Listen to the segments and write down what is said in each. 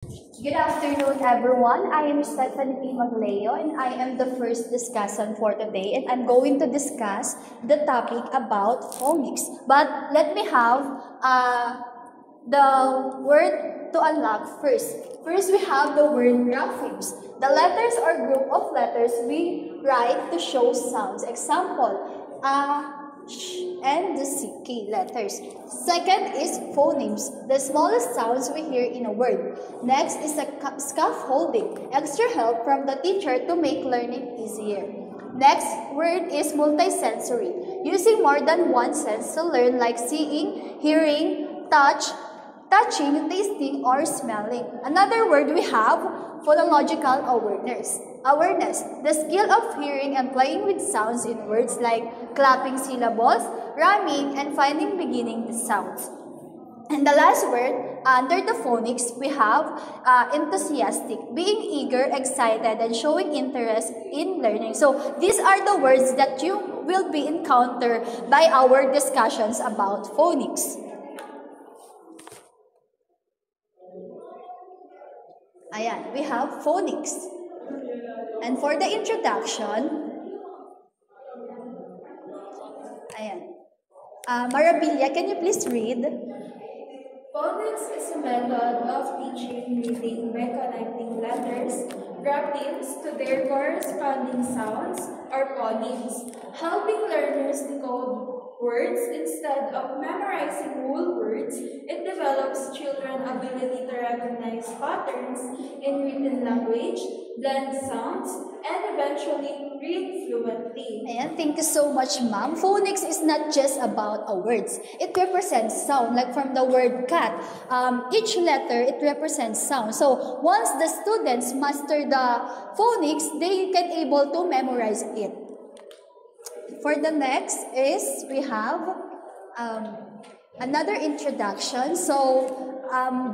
Good afternoon, everyone. I am Stephanie P. Magleo, and I am the first discussant for today. And I'm going to discuss the topic about phonics. But let me have the word to unlock first. First, we have the word graphemes. The letters or group of letters we write to show sounds. Example, and the CK letters. Second is phonemes, the smallest sounds we hear in a word. Next is a scaffolding, extra help from the teacher to make learning easier. Next word is multisensory, using more than one sense to learn, like seeing, hearing, touching, tasting, or smelling. Another word we have, phonological awareness. Awareness, the skill of hearing and playing with sounds in words like clapping syllables, rhyming, and finding beginning sounds. And the last word, under the phonics, we have enthusiastic, being eager, excited, and showing interest in learning. So these are the words that you will be encountered by our discussions about phonics. Ayan, we have phonics. And for the introduction, ayan. Marabilia, can you please read? Phonics is a method of teaching reading by connecting letters, graphemes, to their corresponding sounds or phonemes, helping learners decode words instead of memorizing whole words. It develops children's ability to recognize patterns in written language, blend sounds, and eventually read fluently. Ayan, thank you so much, ma'am. Phonics is not just about words. It represents sound, like from the word cat. Each letter, it represents sound. So once the students master the phonics, they can able to memorize it. For the next is, we have another introduction. So,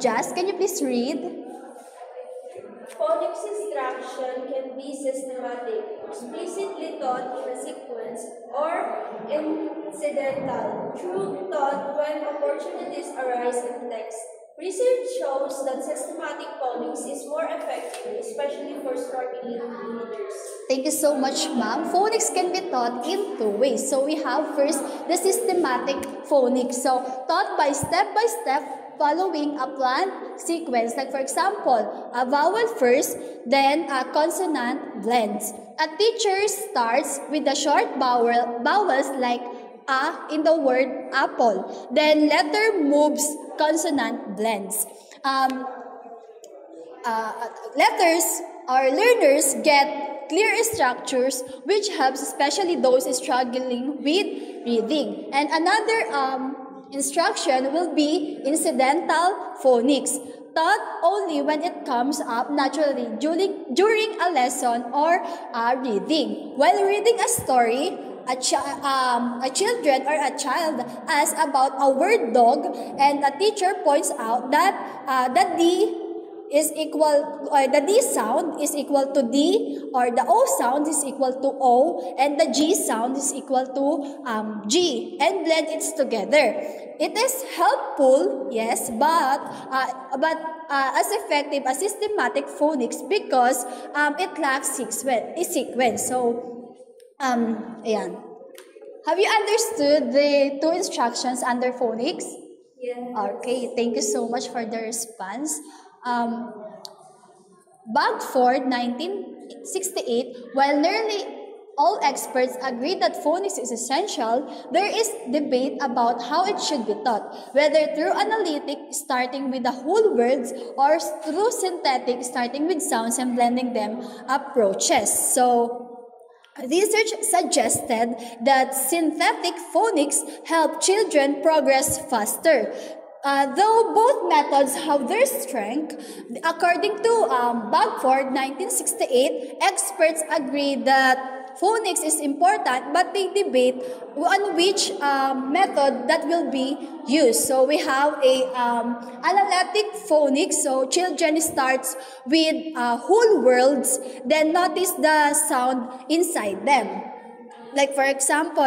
Jazz, can you please read? Phonics instruction can be systematic, explicitly taught in a sequence, or incidental, through thought when opportunities arise in text. Research shows that systematic phonics is more effective, especially for starting readers. Thank you so much, ma'am. Phonics can be taught in two ways. So we have first the systematic phonics. So taught by step, following a planned sequence. Like for example, a vowel first, then a consonant blends. A teacher starts with the short vowels like a in the word apple. Then letter moves, consonant blends. Letters or learners get clear structures, which helps especially those struggling with reading. And another instruction will be incidental phonics, taught only when it comes up naturally during a lesson or a reading. While reading a story, a children or a child asks about a word dog, and a teacher points out that the D is equal, or the D sound is equal to D, or the O sound is equal to O, and the G sound is equal to G, and blend it together. It is helpful, yes, but as effective as systematic phonics because it lacks sequence. So, ayan. Have you understood the two instructions under phonics? Yeah. Okay, thank you so much for the response. Bagford, 1968, while nearly all experts agree that phonics is essential, there is debate about how it should be taught, whether through analytic, starting with the whole words, or through synthetic, starting with sounds and blending them approaches. So, research suggested that synthetic phonics help children progress faster. Though both methods have their strength, according to Bagford, 1968, experts agree that phonics is important, but they debate on which method that will be used. So we have a analytic phonics. So children starts with whole words, then notice the sound inside them. Like for example,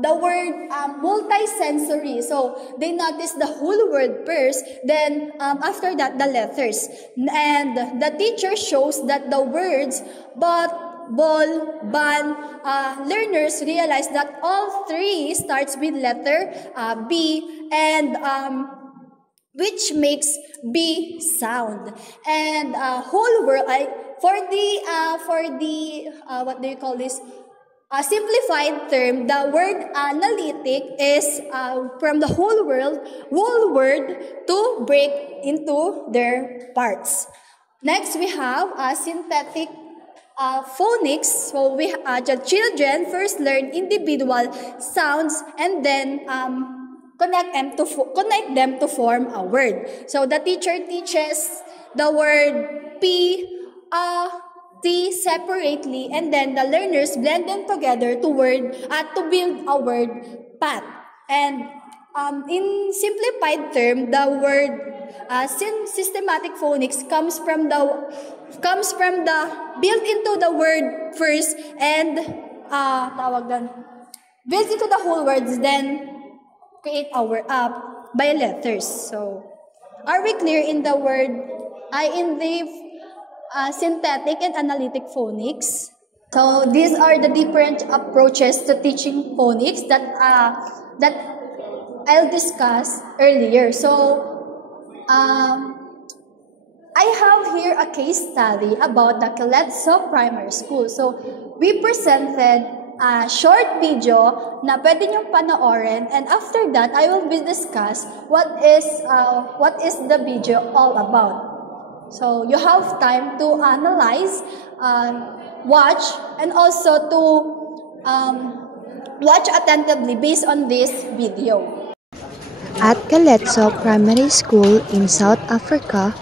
the word multisensory. So they notice the whole word first, then after that the letters. And the teacher shows that the words but, ball, ban, learners realize that all three starts with letter B, and which makes B sound. And whole world, for the what do you call this? A simplified term, the word analytic is from the whole word to break into their parts. Next, we have synthetic phonics. So the children first learn individual sounds and then connect them to form a word. So the teacher teaches the word P, T separately, and then the learners blend them together to build a word path. And in simplified term, the word systematic phonics comes from the built into the word first, and built into the whole words, then create our by letters. So are we clear in the word in the synthetic and analytic phonics? So these are the different approaches to teaching phonics that I'll discuss earlier. So I have here a case study about the Caletso Primary School. So we presented a short video na pwede niyong panoorin, and after that I will discuss what is the video all about. So you have time to analyze, watch, and also to watch attentively based on this video. At Caletso Primary School in South Africa,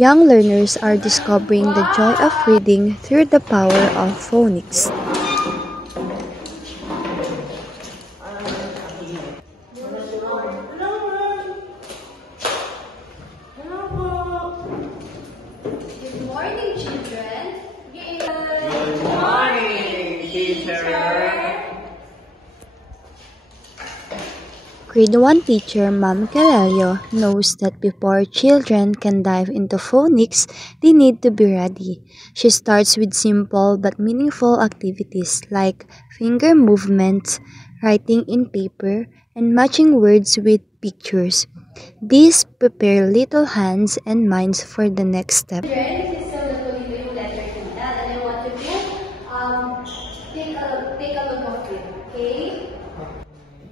young learners are discovering the joy of reading through the power of phonics. Grade 1 teacher Ma'am Carelio knows that before children can dive into phonics, they need to be ready. She starts with simple but meaningful activities like finger movements, writing in paper, and matching words with pictures. These prepare little hands and minds for the next step.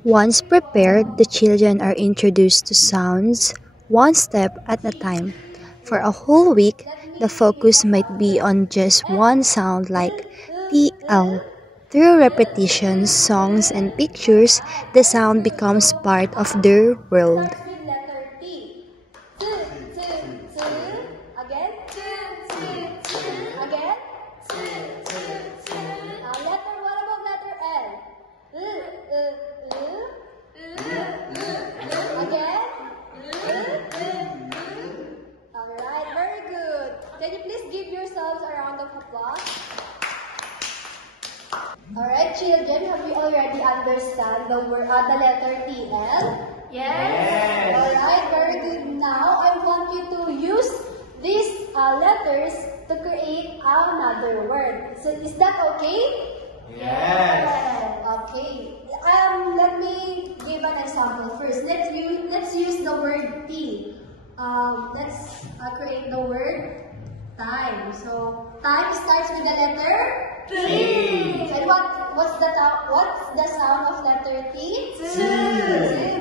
Once prepared, the children are introduced to sounds, one step at a time. For a whole week, the focus might be on just one sound like TL. Through repetitions, songs, and pictures, the sound becomes part of their world. Alright, very good. Can you please give yourselves a round of applause? Alright, children, have you already understand the letter TL? Yes. Alright, very good. Now, I want you to use these letters to create another word. So, is that okay? Yes. Okay. Let me give an example first. Let's use the word T. Let's create the word time. So time starts with the letter T. And what's the sound of letter T? T.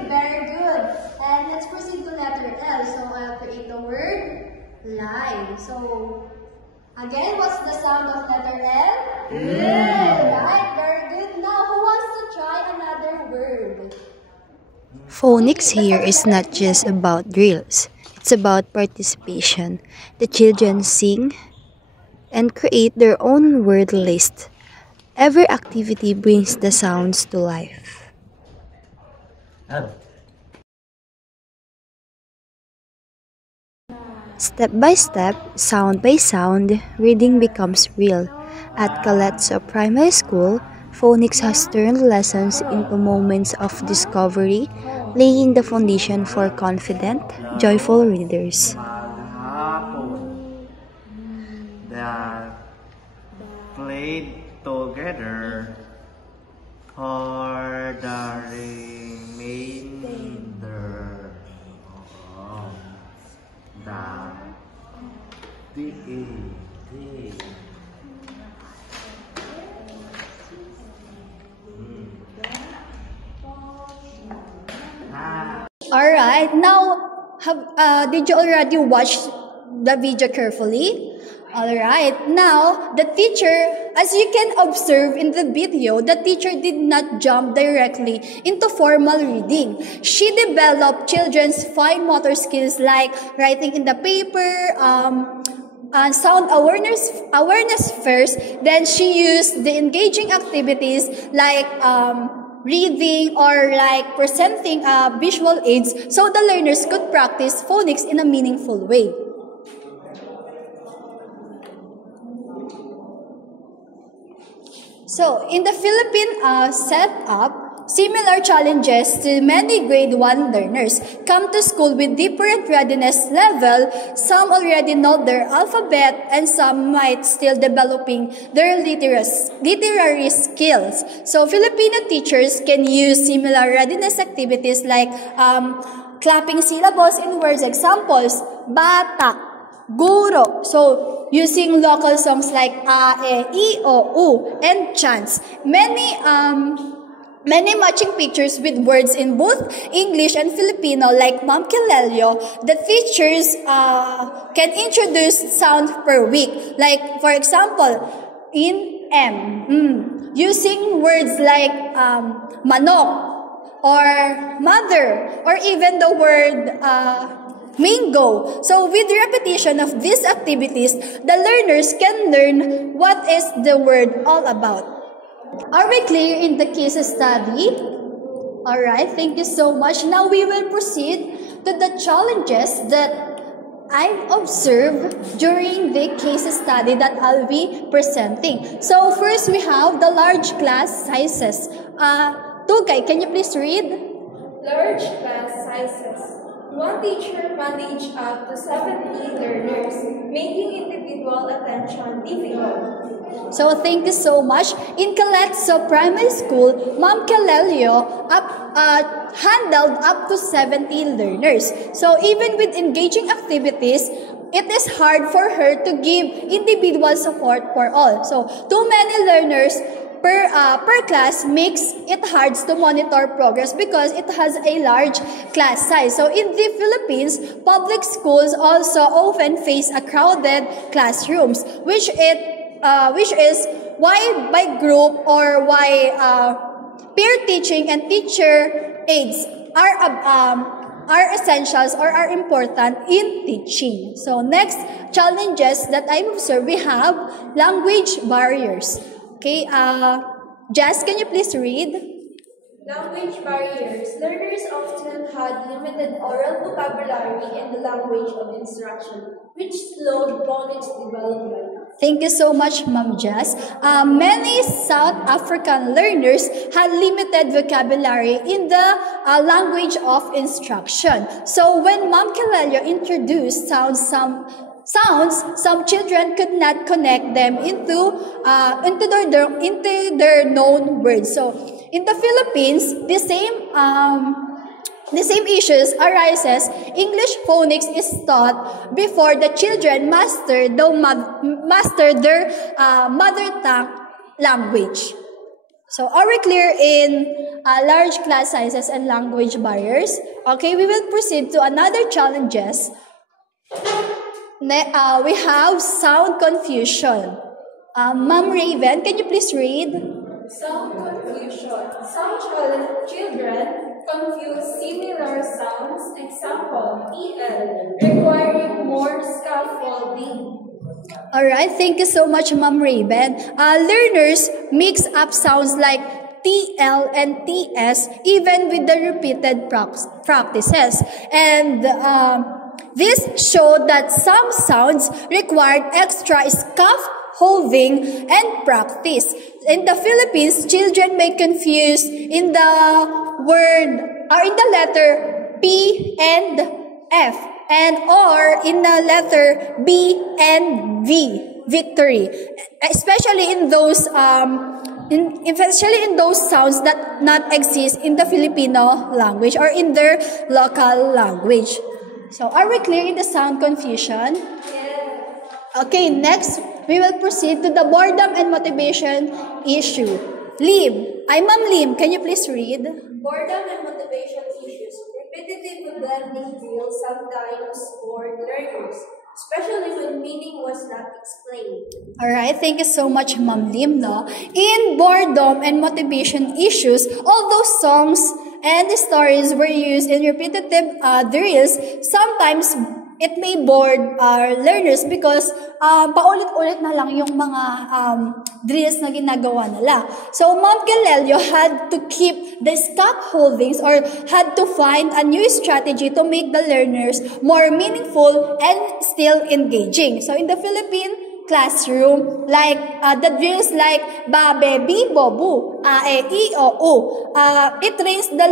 Very good. And let's proceed to letter L. So I'll create the word line. So again, what's the sound of letter L? Right, very good. Now, who wants to try another word? Phonics here is not just about drills. It's about participation. The children sing and create their own word list. Every activity brings the sounds to life. Step by step, sound by sound, reading becomes real. At Caletso Primary School, Phonics has turned lessons into moments of discovery, laying the foundation for confident, joyful readers. Maghapon that played together for the remainder of the day. Alright, now, did you already watch the video carefully? Alright, now, the teacher, as you can observe in the video, the teacher did not jump directly into formal reading. She developed children's fine motor skills like writing in the paper, sound awareness first. Then she used the engaging activities like reading or like presenting visual aids so the learners could practice phonics in a meaningful way. So, in the Philippine setup, similar challenges to many grade 1 learners come to school with different readiness level. Some already know their alphabet and some might still developing their literary skills. So, Filipino teachers can use similar readiness activities like clapping syllables in words. Examples, bata, guro. So, using local songs like a, e, I, o, u, and chants. Many matching pictures with words in both English and Filipino like Ma'am Kelelio. The teachers can introduce sound per week. Like, for example, in M, using words like manok, or mother, or even the word mango. So with repetition of these activities, the learners can learn what is the word all about. Are we clear in the case study? Alright, thank you so much. Now we will proceed to the challenges that I've observed during the case study that I'll be presenting. So first we have the large class sizes. Tugay, can you please read? Large class sizes. One teacher managed up to 70 learners, making individual attention difficult. So thank you so much. In Caletso Primary School, Ma'am Kelelio handled up to 70 learners. So even with engaging activities, it is hard for her to give individual support for all. So too many learners per class makes it hard to monitor progress because it has a large class size. So in the Philippines, public schools also often face a crowded classrooms, which is why by group or why peer teaching and teacher aids are essentials or are important in teaching. So next challenges that I've observed, we have language barriers. Okay, Jess, can you please read? Language barriers. Learners often had limited oral vocabulary in the language of instruction, which slowed phonics development. Thank you so much, Ma'am Jess. Many South African learners had limited vocabulary in the language of instruction. So when Ma'am Kelelio introduced sounds, some children could not connect them into their known words. So in the Philippines, the same issues arises. English phonics is taught before the children master their mother tongue language. So are we clear in large class sizes and language barriers? Okay, we will proceed to another challenges. We have sound confusion. Ma'am Raven, can you please read? Sound confusion. Some children confuse similar sounds, example, EL, requiring more scaffolding. Alright, thank you so much, Ma'am Raven. Learners mix up sounds like TL and TS even with the repeated practices. And this showed that some sounds required extra holding, and practice. In the Philippines, children may confuse in the word or in the letter P and F, and or in the letter B and V, victory, especially in those especially in those sounds that not exist in the Filipino language or in their local language. So, are we clear in the sound confusion? Okay, next, we will proceed to the boredom and motivation issue. Ma'am Lim, can you please read? Boredom and motivation issues. Repetitive blending drills sometimes bored learners, especially when meaning was not explained. Alright, thank you so much, Ma'am Lim. No? In boredom and motivation issues, all those songs and the stories were used in repetitive drills. Sometimes it may bore our learners because paulit-ulit na lang yung mga drills na ginagawa nila. So, Ma'am Kelelio had to keep the scaffoldings or had to find a new strategy to make the learners more meaningful and still engaging. So, in the Philippine classroom, like the drills like ba, be, bi, bo, bu, a, e, i, o, u. It trains the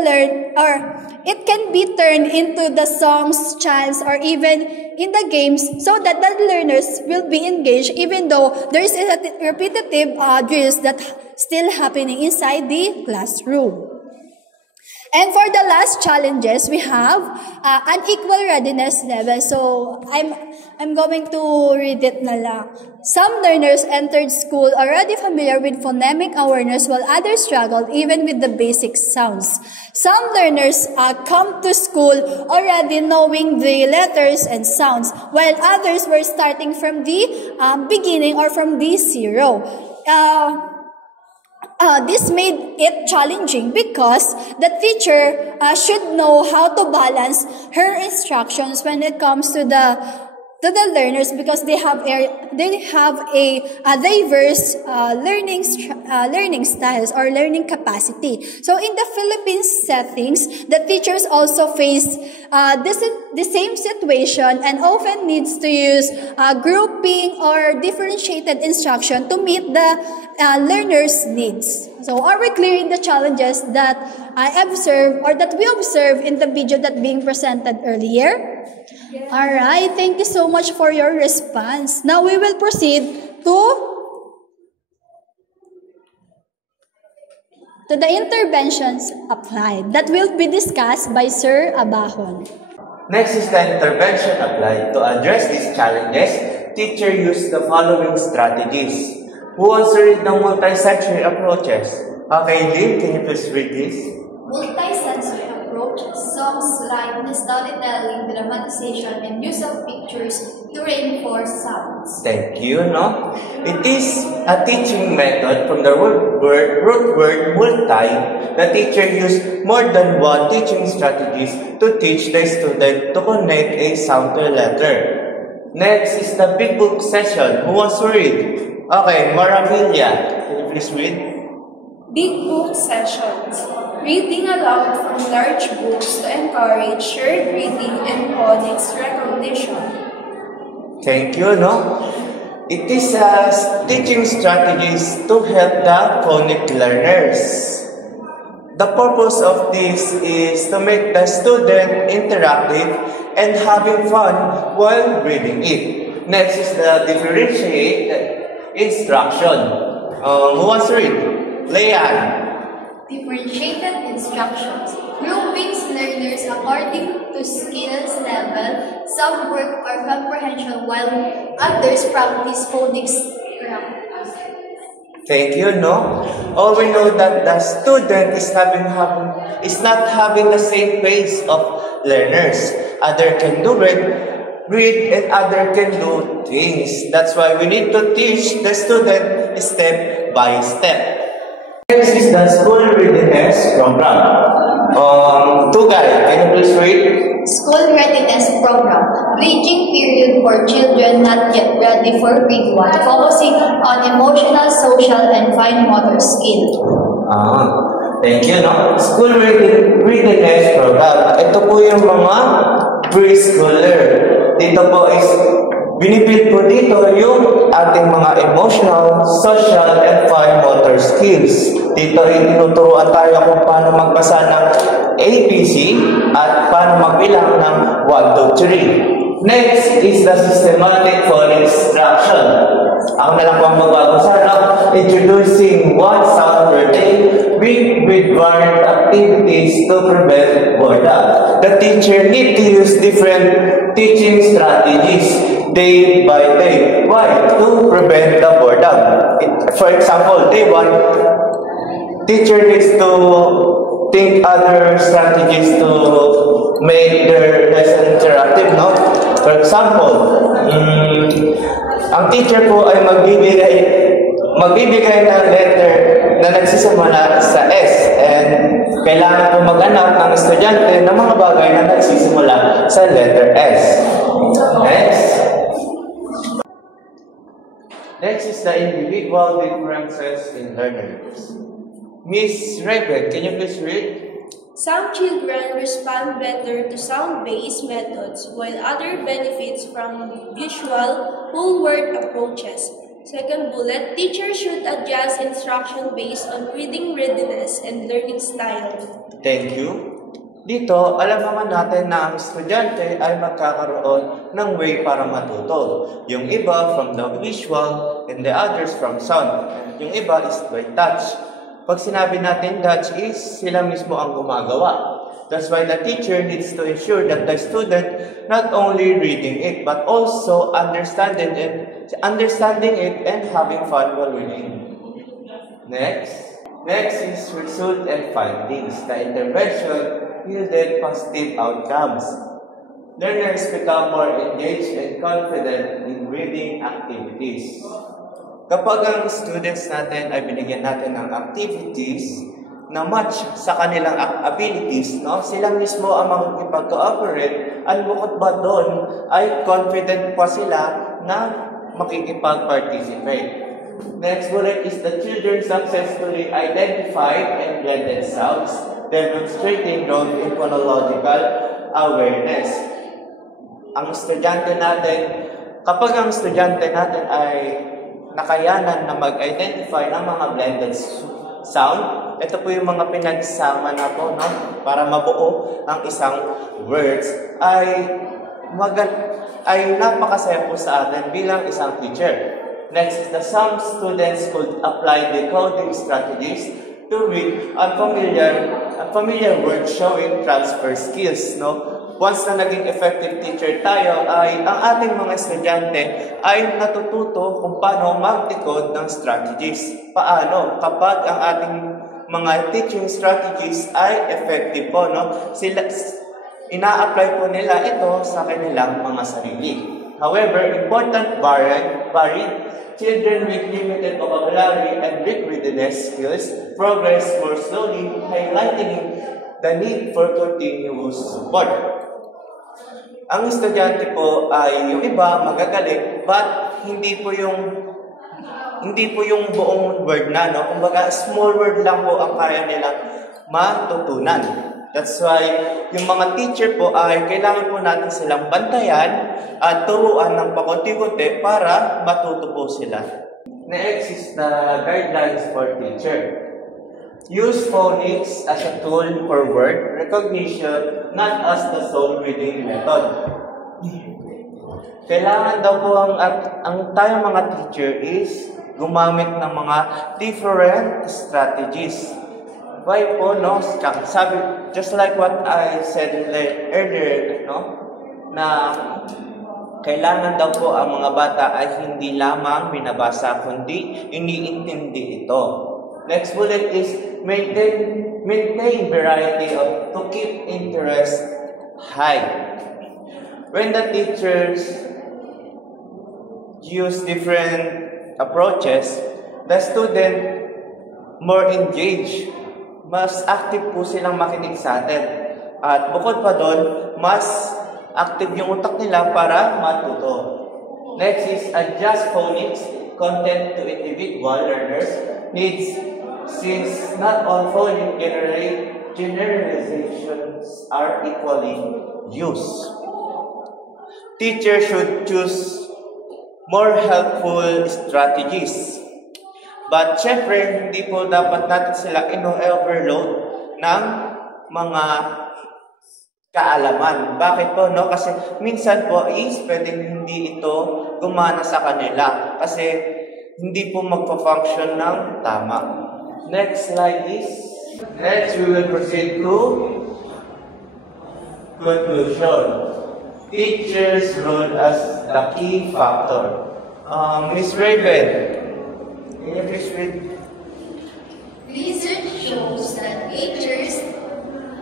or it can be turned into the songs, chants, or even in the games so that the learners will be engaged even though there is a repetitive drills that still happening inside the classroom. And for the last challenges, we have unequal readiness level. So, I'm going to read it na lang. Some learners entered school already familiar with phonemic awareness while others struggled even with the basic sounds. Some learners come to school already knowing the letters and sounds while others were starting from the beginning or from the zero. This made it challenging because the teacher should know how to balance her instructions when it comes to the learners because they have a diverse learning styles or learning capacity. So in the Philippine settings, the teachers also face the same situation and often needs to use grouping or differentiated instruction to meet the learners' needs. So are we clear in the challenges that I observed or that we observed in the video that being presented earlier? Yeah. Alright, thank you so much for your response. Now we will proceed to the interventions applied that will be discussed by Sir Abahon. Next is the intervention applied. To address these challenges, teacher used the following strategies. Who wants to read the multi-sensory approaches? Okay, Lim, can you please read this? Multi-sensory approach, songs, rhyme, storytelling, dramatization, and use of pictures to reinforce sounds. Thank you, no? It is a teaching method from the root word multi. The teacher used more than one teaching strategies to teach the student to connect a sound to a letter. Next is the big book session. Who wants to read? Okay, Maravilla, can you please read? Big book sessions. Reading aloud from large books to encourage shared reading and phonics recognition. Thank you, no? It is teaching strategies to help the phonic learners. The purpose of this is to make the student interactive and having fun while reading it. Next is the differentiate instruction. Who wants to read? Leanne. Differentiated instructions. Groupings learners according to skills level, some work or comprehension while others practice phonics. Thank you, no? All we know that the student is not having the same pace of learners. Other can do read and other can do things. That's why we need to teach the student step by step. Next is the school readiness program. Tugay, can you please read? School readiness program. Bridging period for children not yet ready for grade 1, focusing on emotional, social, and fine motor skill. Thank you, no? School readiness program. Ito po yung mga preschooler. Dito po is Binibuild po dito yung ating mga emotional, social, and fine motor skills. Dito ay tinuturuan tayo kung paano magbasa ng ABC at paano magbilang ng 1, 2, 3. Next is the systematic phonics instruction. Ako na lang po ang magbabasa, no? Introducing one sound per day with varied activities to prevent boredom. The teacher need to use different teaching strategies day by day. Why? To prevent the boredom. For example, day 1, teacher needs to think other strategies to make their lesson interactive, no? For example, ang teacher po ay magbibigay ng letter na nagsisimula sa S, and kailangan po maghanap ng estudyante ng mga bagay na nagsisimula sa letter S. Next is the individual differences in learners. Miss Rebecca, can you please read? Some children respond better to sound-based methods, while others benefit from visual, whole-word approaches. Second bullet, teachers should adjust instruction based on reading readiness and learning style. Thank you. Dito, alam naman natin na ang estudyante ay magkakaroon ng way para matuto. Yung iba from the visual and the others from sound. Yung iba is by touch. Pag sinabi natin touch is sila mismo ang gumagawa. That's why the teacher needs to ensure that the student not only reading it but also understanding it and having fun while reading. Next is result and findings. The intervention yielded positive outcomes. Learners become more engaged and confident in reading activities. Kapag ang students natin ay binigyan natin ng activities na match sa kanilang abilities, no? Sila mismo ang makikipag-cooperate, at bukod ba doon ay confident pa sila na makikipag-participate. Next bullet is the children successfully identified and blended sounds, demonstrating growth in phonological awareness. Ang estudyante natin, kapag ang estudyante natin ay nakayanan na mag-identify ng mga blended sound, ito po yung mga pinagsama na po, no? Para mabuo ang isang words, ay napakasaya po sa atin bilang isang teacher. Next is some students could apply decoding strategies to read unfamiliar words showing transfer skills, no? Once na naging effective teacher tayo, ay ang ating mga estudyante ay natututo kung paano mag-decode ng strategies. Paano? Kapag ang ating mga teaching strategies ay effective po, no? Ina-apply po nila ito sa kanilang mga sarili. However, important varied children with limited vocabulary and weak readiness skills progress more slowly, highlighting the need for continuous support. Ang estudyante po ay yung iba magagaling, but hindi po yung buong word na, no? Kumbaga, small word lang po ang kaya nilang matutunan. That's why yung mga teacher po ay kailangan po natin silang bantayan at turuan ng pakunti-kunti para matuto po sila. Next is the guidelines for teacher. Use phonics as a tool for word recognition, not as the sole reading method. Kailangan daw po ang tayong mga teacher is gumamit ng mga different strategies. Why po, no? Sabi, just like what I said earlier, no? Na kailangan daw po ang mga bata ay hindi lamang binabasa, kundi iniintindi ito. Next bullet is maintain variety to keep interest high. When the teachers use different approaches, the student more engaged, mas active po silang makinig sa atin. At bukod pa doon, mas active yung utak nila para matuto. Next is adjust phonics content to individual learners' needs, since not all phonic generalizations are equally used. Teachers should choose more helpful strategies. But syempre, hindi po dapat natin sila ino-overload ng mga kaalaman. Bakit po? No? Kasi minsan po pwedeng hindi ito gumana sa kanila. Kasi hindi po magpa-function ng tama. Next slide is. Next, we will proceed to conclusion. Teachers' role as the key factor. Miss Raven, can you please read? Research shows that teachers'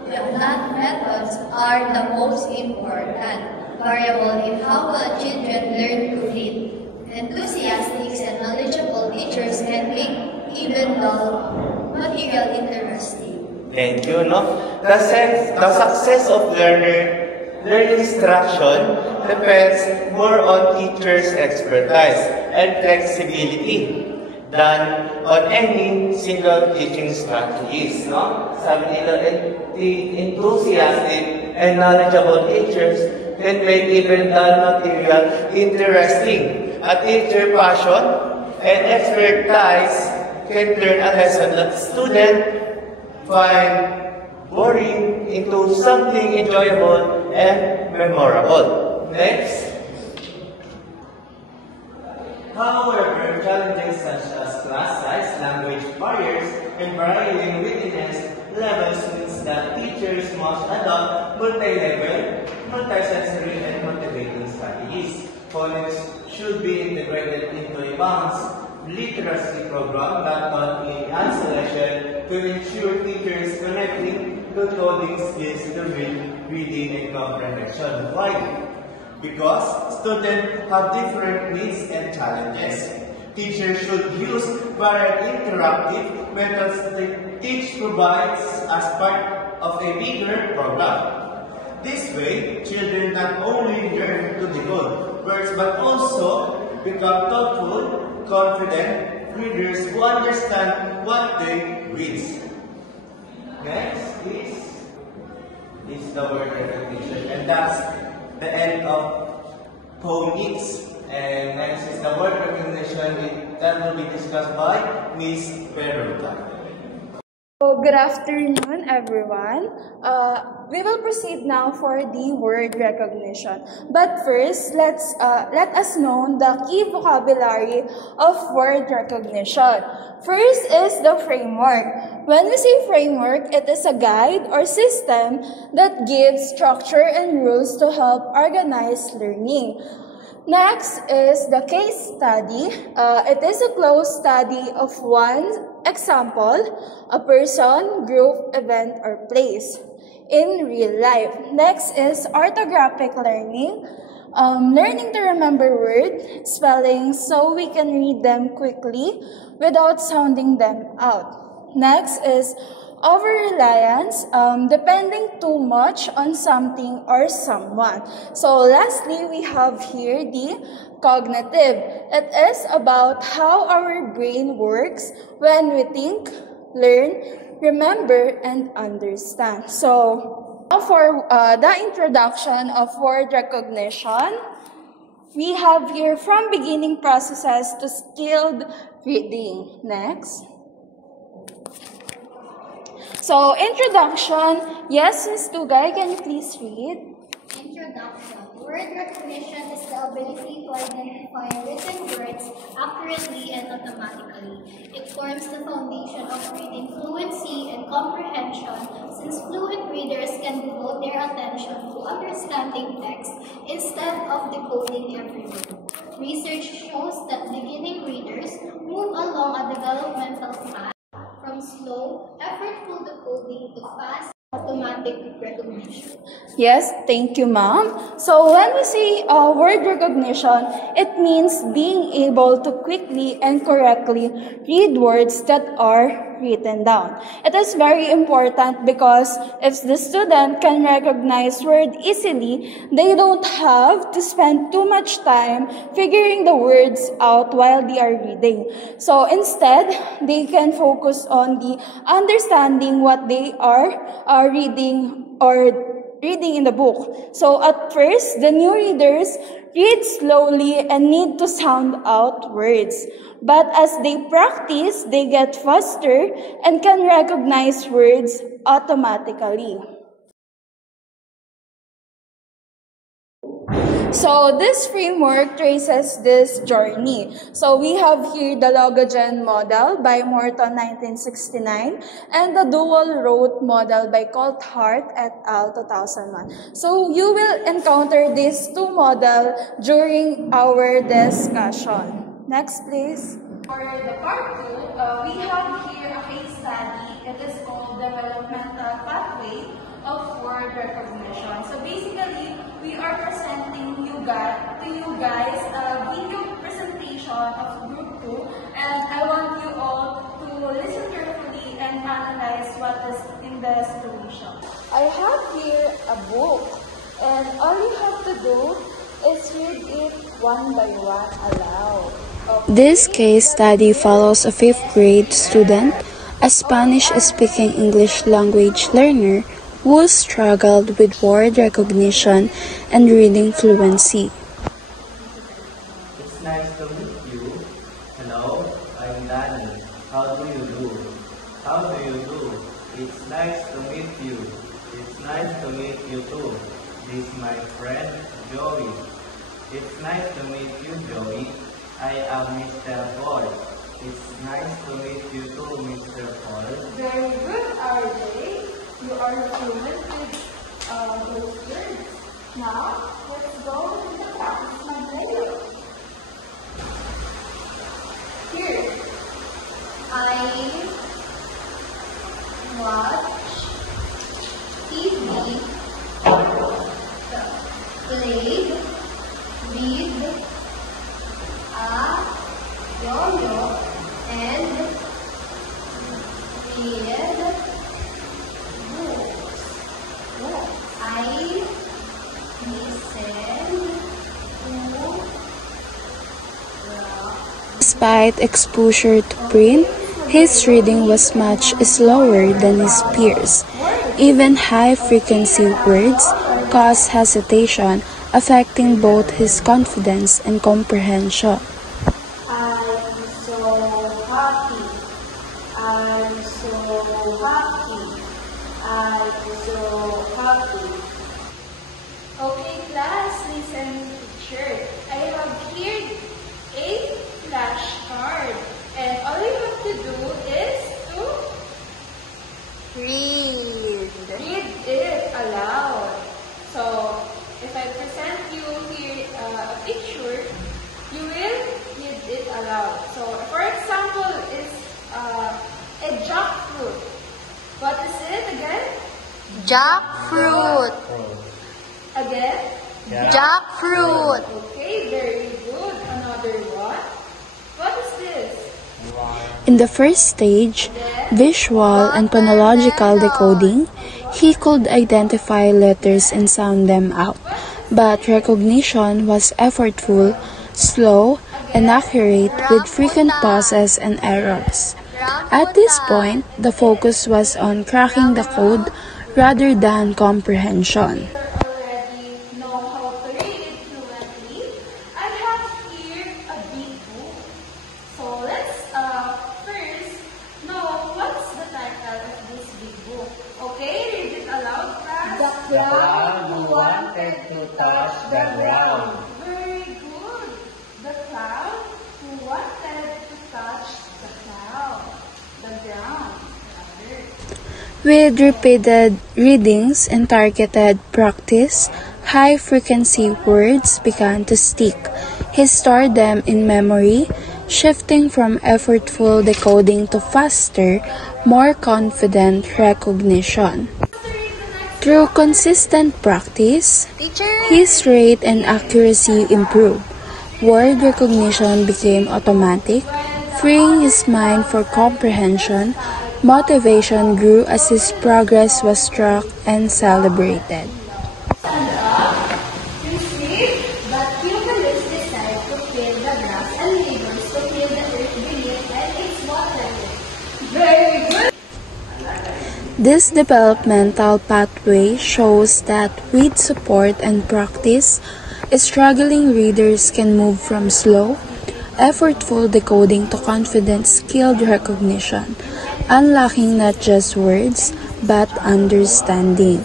methods are the most important variable in how well children learn to read. Enthusiastic and knowledgeable teachers can make even dull material interesting. Thank you, no? The success of learning instruction depends more on teachers' expertise and flexibility than on any single teaching strategies, no? Sabi nila, enthusiastic and knowledgeable teachers can make even dull material interesting. A teacher passion and expertise can turn a lesson that student find boring into something enjoyable and memorable. Next. However, challenges such as class size, language barriers, and varying readiness levels means that teachers must adopt multi-level, multi-sensory, and motivating strategies. Phonics should be integrated into a balanced literacy program that taught in isolation to ensure teachers connecting the coding skills to reading and comprehension. Why? Because students have different needs and challenges. Teachers should use varied interactive methods that each provides as part of a bigger program. This way, children not only learn to decode words but also become thoughtful, confident readers who understand what they read. Next is the word recognition, and that's the end of phonics. And next is the word recognition that will be discussed by Miss Veronica. Good afternoon, everyone. We will proceed now for the word recognition. But first, let us know the key vocabulary of word recognition. First is the framework. When we say framework, it is a guide or system that gives structure and rules to help organize learning. Next is the case study. It is a close study of one example, a person, group, event, or place in real life. Next is orthographic learning. Learning to remember words, spelling, so we can read them quickly without sounding them out. Next is over-reliance, depending too much on something or someone. So lastly, we have here the cognitive. It is about how our brain works when we think, learn, remember, and understand. So for the introduction of word recognition, we have here from beginning processes to skilled reading. Next. So, introduction. Yes, Ms. Tugay, can you please read? Introduction. Word recognition is the ability to identify written words accurately and automatically. It forms the foundation of reading fluency and comprehension, since fluent readers can devote their attention to understanding text instead of decoding every word. Research shows that beginning readers move along a developmental path from slow, effortful decoding to fast, automatic recognition. Yes, thank you, ma'am. So when we say word recognition, it means being able to quickly and correctly read words that are written down. It is very important because if the student can recognize word easily, they don't have to spend too much time figuring the words out while they are reading. So instead, they can focus on the understanding what they are reading or reading in the book. So at first, the new readers read slowly and need to sound out words. But as they practice, they get faster and can recognize words automatically. So this framework traces this journey. So we have here the Logogen model by Morton 1969 and the dual rote model by Coulthard et al. 2001. So you will encounter these two models during our discussion. Next, please. For the part 2, we have here a case study. It is called Developmental Pathway of Word Recognition. So basically, we are presenting to you guys a video presentation of Group 2, and I want you all to listen carefully and analyze what is in the situation. I have here a book, and all you have to do is read it one by one aloud. Okay? This case study follows a 5th grade student, a Spanish-speaking English language learner who struggled with word recognition and reading fluency. It's nice to meet you. Hello, I'm Danny. How do you do? How do you do? It's nice to meet you. It's nice to meet you too. This is my friend, Joey. It's nice to meet you, Joey. I am Mr. Paul. It's nice to meet you too, Mr. Paul. Very good, RJ. You are fluent with those words. Now, let's go to the practice model. Here. I watch TV, played with a yo-yo, and read books. I listen to Despite exposure to print, his reading was much slower than his peers. Even high-frequency words cause hesitation, affecting both his confidence and comprehension. I'm so happy. I'm so happy. I'm so happy. Okay, class, listen to teacher. I have here a flashcard, and all you have to do is to read it aloud. So, if I present you here a picture, you will read it aloud. So, for example, it's a jackfruit. What is it again? Jackfruit. Again? Jackfruit. Okay, very good. Another one. What is this? In the first stage, visual and phonological decoding, he could identify letters and sound them out, but recognition was effortful, slow, and accurate with frequent pauses and errors. At this point, the focus was on cracking the code rather than comprehension. Already know how to read it fluently. I have here a big book. So let's first know what's the title of this big book. Okay, read it aloud, class. The cloud who wanted to touch the ground. Very good. The cloud who wanted to touch the cloud. The ground. Rather. With repeated readings and targeted practice, high-frequency words began to stick. He stored them in memory, shifting from effortful decoding to faster, more confident recognition. Through consistent practice, his rate and accuracy improved. Word recognition became automatic, freeing his mind for comprehension. Motivation grew as his progress was tracked and celebrated. receive, but humans decide to fill the grass and neighbors to fill the earth beneath and its water. Very good. This developmental pathway shows that with support and practice, struggling readers can move from slow, effortful decoding to confident, skilled recognition, unlocking not just words, but understanding.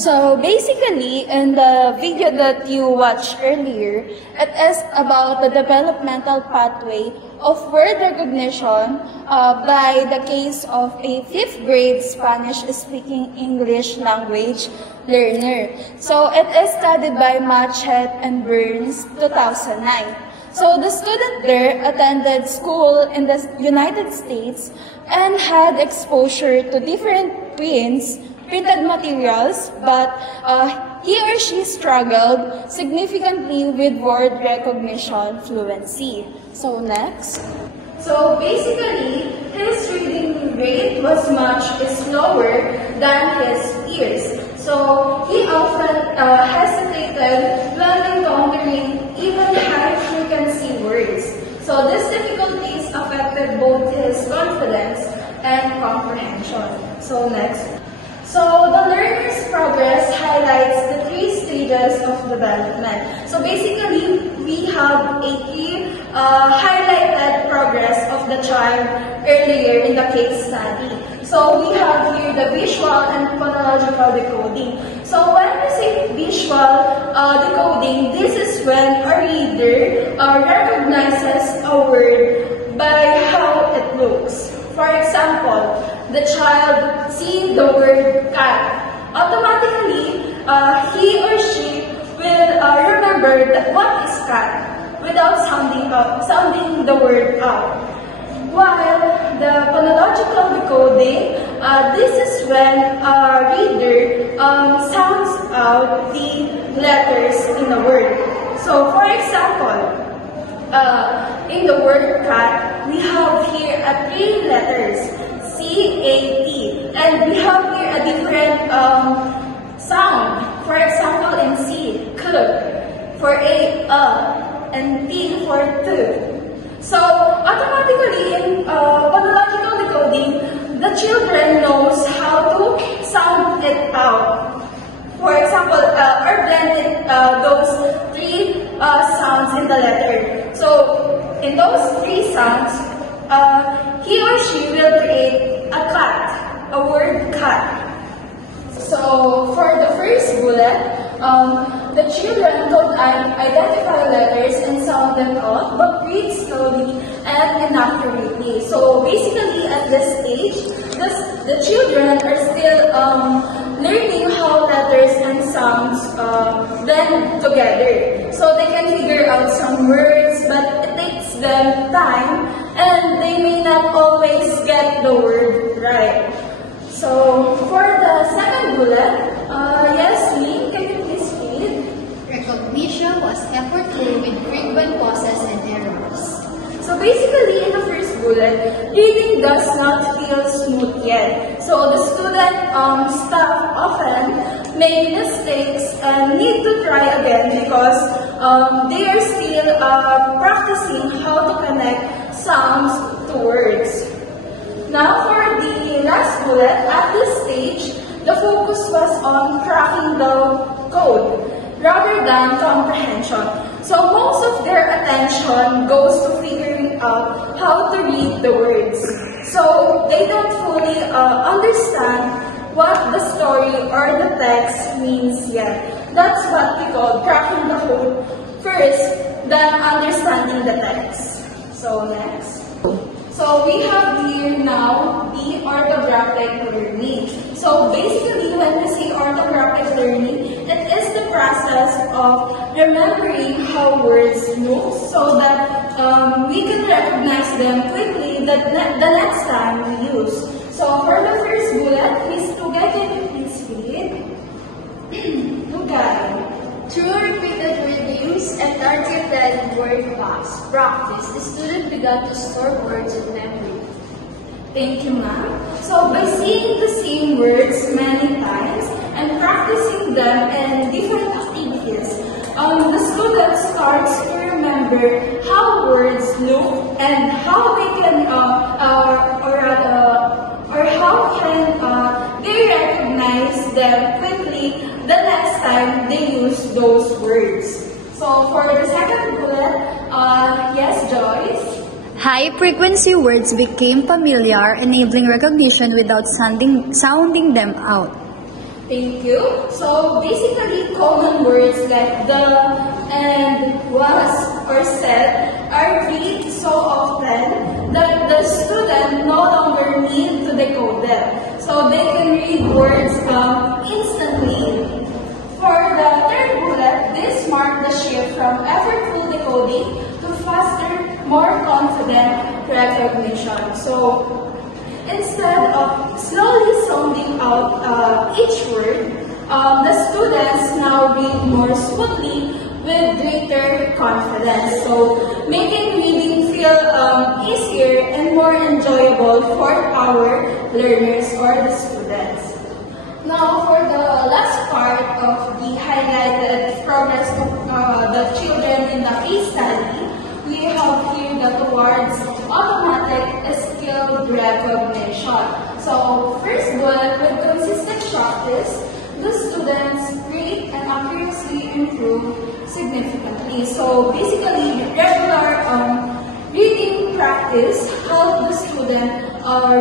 So basically, in the video that you watched earlier, it is about the developmental pathway of word recognition by the case of a 5th grade Spanish-speaking English language learner. So it is studied by Matchett and Burns 2009. So the student there attended school in the United States and had exposure to different printed materials, but he or she struggled significantly with word recognition fluency. So next. So basically, his reading rate was much slower than his peers. So he often hesitated when encountering even high-frequency words. So these difficulties affected both his confidence and comprehension. So next. So the learner's progress highlights the 3 stages of development. So basically, we have a key highlighted progress of the child earlier in the case study. So we have here the visual and phonological decoding. So when we say visual decoding, this is when a reader recognizes a word by how it looks. For example, the child sees the word cat. Automatically, he or she will remember that what is cat without sounding the word out. While the phonological decoding, this is when a reader sounds out the letters in the word. So, for example, in the word cat, we have here 3 letters, C-A-T, and we have here a different sound. For example, in C, K, for A, and T for T. So automatically in phonological decoding, the children knows how to sound it out. For example, or blend those 3 sounds in the letter. So in those 3 sounds, he or she will create a cat, a word cat. So for the first bullet, the children don't identify letters and sound them out, but read slowly and inaccurately. So basically at this stage, the children are still learning how letters and sounds blend together. So they can figure out some words, but it takes them time and they may not always get the word right. So for the second bullet, Yasmin, can you please read? Recognition was effortful with frequent pauses and errors. So basically, in the first bullet, reading does not feel smooth yet. So the student staff often make mistakes and need to try again because they are still practicing how to connect sounds to words. Now for the last bullet, at this stage, the focus was on cracking the code rather than comprehension. So most of their attention goes to figuring out how to read the words. So they don't fully understand what the story or the text means yet. That's what we call cracking the code first, then understanding the text. So next. So we have here now the orthographic learning. So basically when we say orthographic learning, it is the process of remembering how words look so that we can recognize them quickly the next time we use. So for the first bullet, Miss Tugay, can you please read? Tugay. Through repeated reviews and targeted word practice, the student began to store words in memory. Thank you, ma'am. So by seeing the same words many times and practicing them in different activities, the student starts to remember remember how words look and how they can, or how can they recognize them quickly the next time they use those words. So for the second bullet, yes, Joyce? High-frequency words became familiar, enabling recognition without sounding them out. Thank you. So basically, common words like the and was or said are read so often that the student no longer need to decode them. So they can read words instantly. For the third bullet, this marked the shift from effortful decoding to faster, more confident recognition. So instead of slowly sounding out each word, the students now read more smoothly with greater confidence. So making reading feel easier and more enjoyable for our learners or the students. Now, for the last part of the highlighted progress of the children in the case study, we have here the towards automatic skill recognition. So, first bullet, with consistent practice, the students' rate and accuracy improve significantly. So, basically, regular reading practice help the student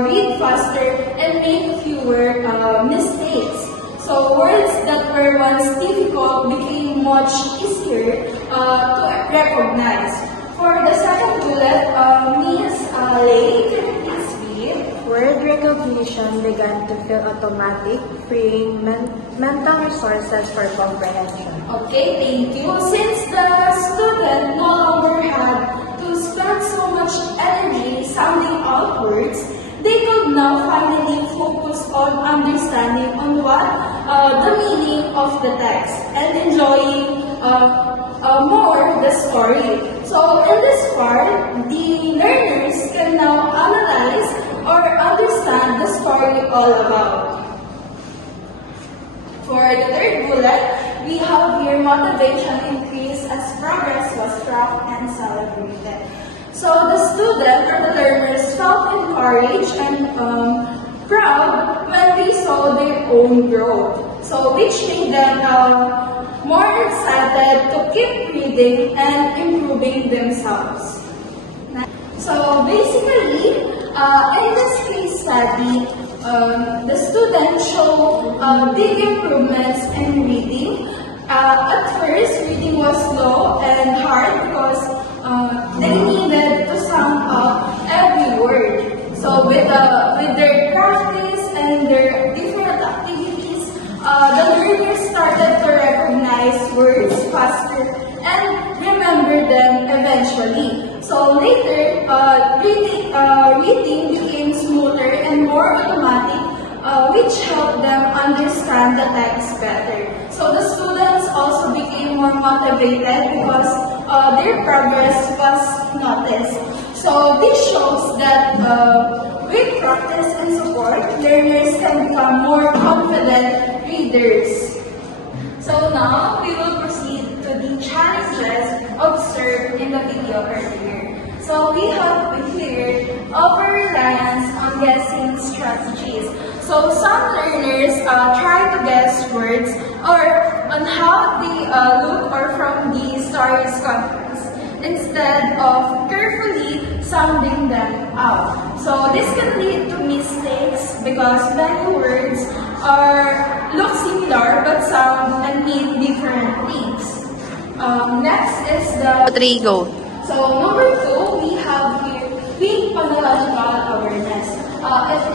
read faster and make fewer mistakes. So words that were once difficult became much easier to recognize. For the second bullet, Ms. Lay, can you please read? Word recognition began to feel automatic, freeing mental resources for comprehension. Okay, thank you. Since the student no longer had to spend so much energy sounding out words, they could now finally focus on understanding on what the meaning of the text and enjoying more the story. So in this part, the learners can now analyze or understand the story all about. For the third bullet, we have here motivation increase as progress was tracked and celebrated. So the student or the learners felt encouraged and proud when they saw their own growth. So which made them more excited to keep reading and improving themselves. So basically, in this case study, the students show big improvements in reading. At first, reading was slow and hard because they needed to sound out every word. So with their practice and their different activities, the learners started to recognize words faster and remember them eventually. So later, reading became smoother and more automatic, which helped them understand the text better. So the students also became more motivated because their progress was noticed. So this shows that with practice and support, learners can become more confident readers. So now we will proceed to the challenges observed in the video earlier. So we have here over-reliance on guessing strategies. So some learners try to guess words or on how they look or from the story's context instead of carefully sounding them out. So this can lead to mistakes because many words look similar but sound and mean different things. Next is the Rodrigo. So number 2, we have here weak phonological awareness.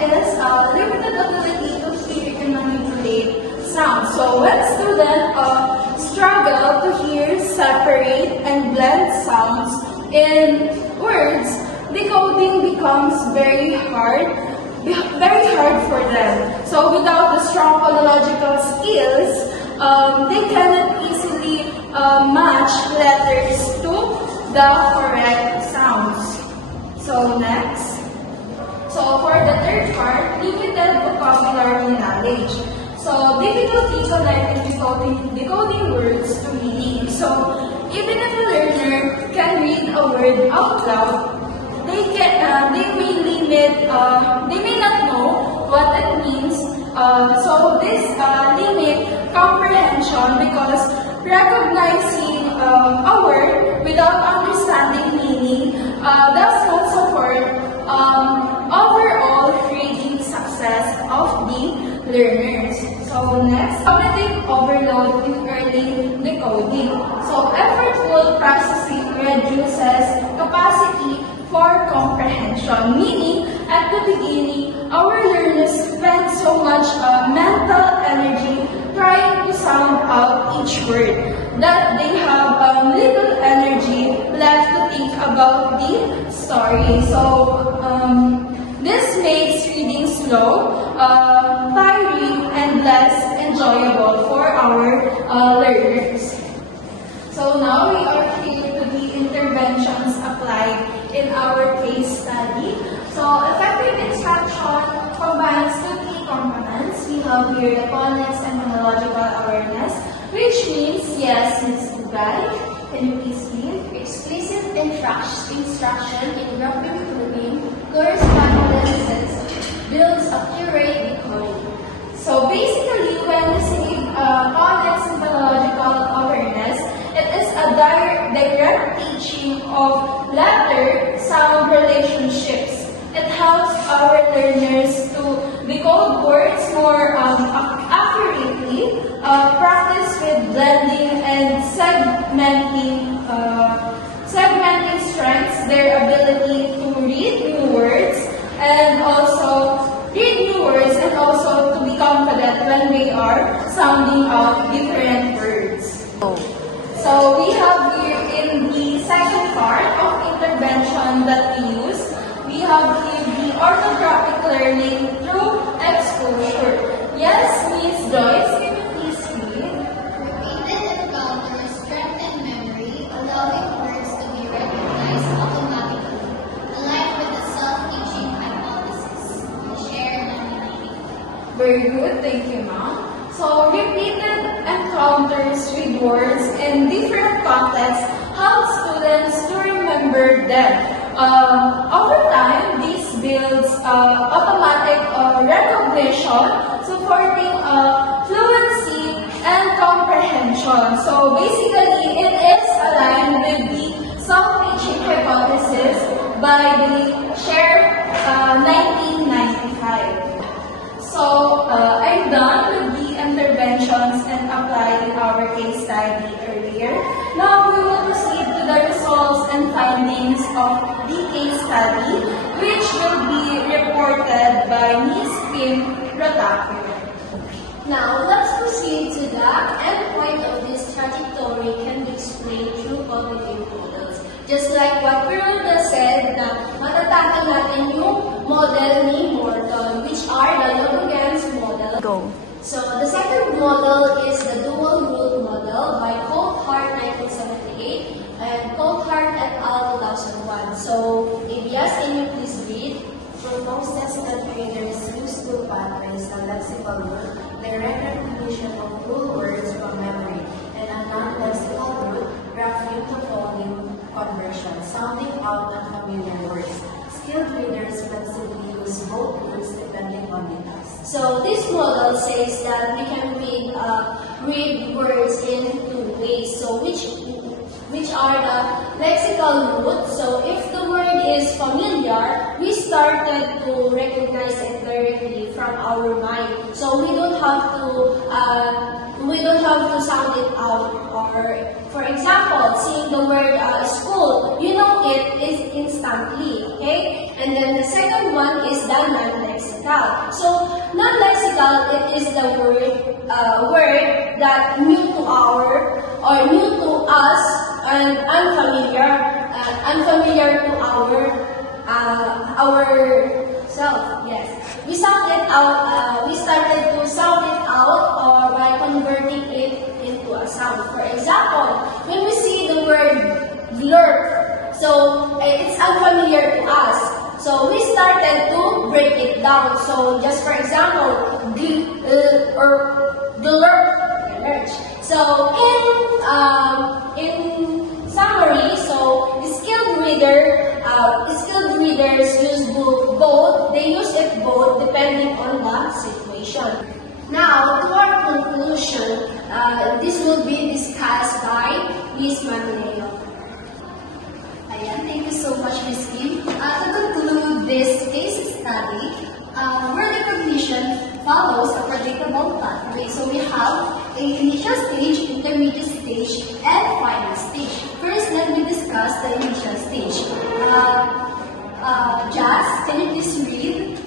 It is limited ability to hear and manipulate sound. So when students struggle to hear, separate, and blend sounds in words, decoding becomes very hard for them. So without the strong phonological skills, they cannot easily match letters to the correct sounds. So next. So for the third part, limited vocabulary knowledge. So difficulty connecting decoding words to meaning. So even if a learner can read word out loud, they may not know what it means. So this limit comprehension because recognizing a word without understanding meaning does not support overall reading success of the learners. So next, cognitive overload in early decoding. So effortful processing reduces capacity for comprehension, meaning at the beginning, our learners spend so much mental energy trying to sound out each word that they have little energy left to think about the story. So this makes reading slow, tiring, and less enjoyable for our learners. So now we are here to the interventions applied in our case study. So effective instruction combines two key components. We have here the phonics and phonological awareness, which means yes means to guide. Can you please read? Explicit instruction in graphing grouping, correspondences, builds accurate decoding. So basically, when we say phonics and phonological awareness, it is a direct teaching of letter-sound relationships. It helps our learners to decode words more accurately, practice with blending and segmenting strengths their ability to read new words and also to be confident when we are sounding out different words. So we have here in the second part of intervention that we use, we have here the orthographic learning through exposure. Yes, Miss Joyce, can you please read? Repeated encounters strengthen memory, allowing words to be recognized automatically, aligned with the self-teaching hypothesis. Share memory. Very good, thank you, ma'am. So repeated encounters with words in different contexts help students to remember them. Over time, this builds automatic recognition, supporting fluency and comprehension. So basically, it is aligned with the self-teaching hypothesis by the Sher 1995. So I'm done with the interventions and applied in our case study earlier. Now we will proceed to the results and findings of the case study, which will be reported by Ms. Pim Rotaku. Now, let's proceed to the endpoint of this trajectory can be explained through cognitive models. Just like what Peruda said, na matatatan natin yung model ni Morton, which are the Logans model. Go. So, the second model is the dual rule model by Coulthard 1978 and Coulthard et al. 2001. So, Ibias, can you please read? Most tested readers use two pathways, a lexical route, direct recognition of rule words from memory, and a non-lexical route, graphing to phoneme conversion, sounding out unfamiliar words. Skilled readers flexibly use both routes depending on the task. So this model says that we can read words in two ways. So which are the lexical route. So if the word is familiar, we started to recognize it directly from our mind. So we don't have to sound it out. Or for example, seeing the word school, you know it is instantly. Okay, and then the second one is the non-lexical. So non-lexical, it is the word that new to us and unfamiliar to our self. Yes, we sound it out. We started to sound it out by converting it into a sound. For example, when we see the word blurb, so it's unfamiliar to us. So we started to break it down. So just for example, blurb. So in summary, so the skilled skilled readers use both. They use it both depending on the situation. Now, to our conclusion, this will be discussed by Ms. Manleo. Ayan, thank you so much, Ms. Kim. To conclude this case study, word recognition follows a predictable pathway. So we have a initial stage, intermediate stage, and final stage. First, let me discuss the initial stage. Jazz, can you please read?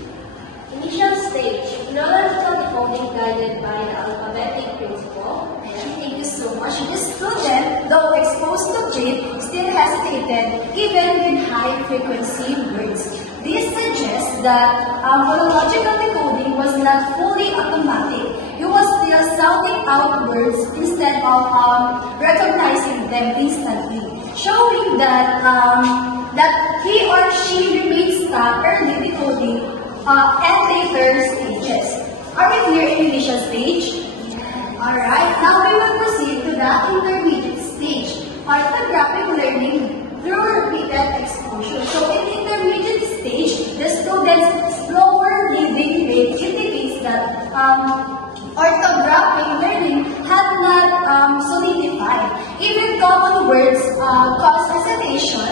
Initial stage, neurological decoding guided by the alphabetic principle. Ayan, thank you so much. This student, though exposed to JIT, still hesitated even with high-frequency words. This suggests that phonological decoding was not fully automatic. He was still sounding out words instead of recognizing them instantly, showing that he or she remains stuck early decoding at later stages. Are we clear in initial stage? Alright, now we will proceed to the intermediate stage, orthographic learning through repeated exposure. So in the intermediate stage, the student's slower reading rate indicates that orthographic learning had not solidified. Even common words cause hesitation,